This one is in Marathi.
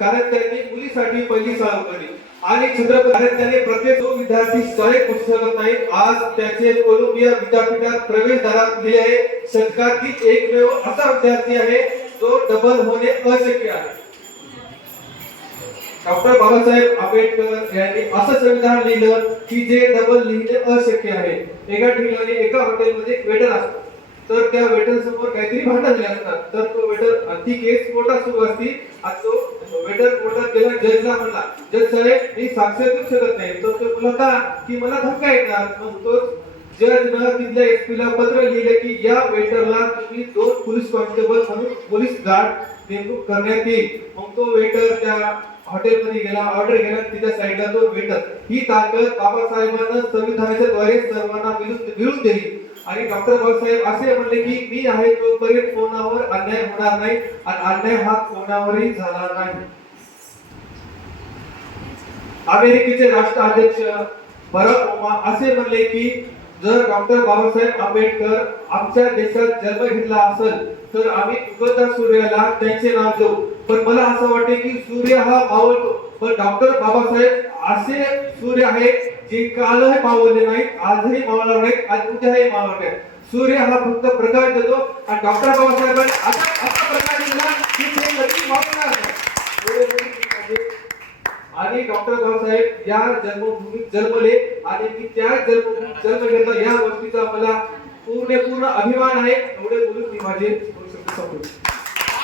कारण त्यांनी मुलीसाठी पहिली शाळा उघडली आणि छत्रपती त्याने प्रत्येक जो विद्यार्थी शाळेत पोहोचू शकत नाही आज त्याचे कोलंबिया विद्यापीठात प्रवेशद्वारात लिहिले आहे शतकातील एकमेव असा विद्यार्थी आहे जो डबल होणे अशक्य आहे। डॉक्टर बाबासाहेब आंबेडकर यांनी असं संविधान लिहिलं की जे डबल लिहिणे अशक्य आहे। एका ठिकाणी एका हॉटेलमध्ये एक वेटर असतो तर त्या वेटर समोर काहीतरी भांडण झाले असतात तर तो वेटर ती केस कोर्टात सुरू असती आणि तो वेटर कोर्टात गेला जजला म्हणला जज साहेब मी साक्ष देऊ शकत नाही तर तो बोलला का की मला धक्का येतात मग तो जज न तिथल्या एसपी ला पत्र लिहिले की या वेटरला तुम्ही 2 पोलीस कॉन्स्टेबल म्हणून पोलीस गार्ड नेमणूक करण्यात येईल। मग तो वेटर त्या हॉटेलमध्ये गेला ऑर्डर गेला तिच्या साईडला तो वेटर ही ताकद बाबासाहेबांना संविधानाच्या द्वारे सर्वांना मिळवून दिली आणि डॉक्टर बाबासाहेब असे म्हणले की मी आहे तोपर्यंत कोणावर अन्याय होणार नाही आणि अन्याय हा कोणावरही झाला नाही। अमेरिकेचे राष्ट्राध्यक्ष बराक ओबामा असे म्हणले की जर डॉक्टर बाबासाहेब आंबेडकर आमच्या देशात जन्म घेतला असेल तर आम्ही उगवत्या सूर्याला त्यांचे नाव देऊ पण मला असं वाटते की सूर्य हा मावळतो पण डॉक्टर बाबासाहेब असे सूर्य आहेत जे कालही मावळले नाहीत आजही मावळणार नाहीत आणि उद्याही मावळणार नाहीत। सूर्य हा फक्त प्रकाश देतो आणि डॉक्टर बाबासाहेबांनी असा प्रकाश दिला की ते कधी मावळणार नाही। आणि डॉक्टर बाबासाहेब या जन्मभूमीत जन्मले आणि मी त्या जन्मभूमीत जन्म घेतला या गोष्टीचा मला पूर्ण अभिमान आहे। एवढे बोलून मी माझे संपवतो।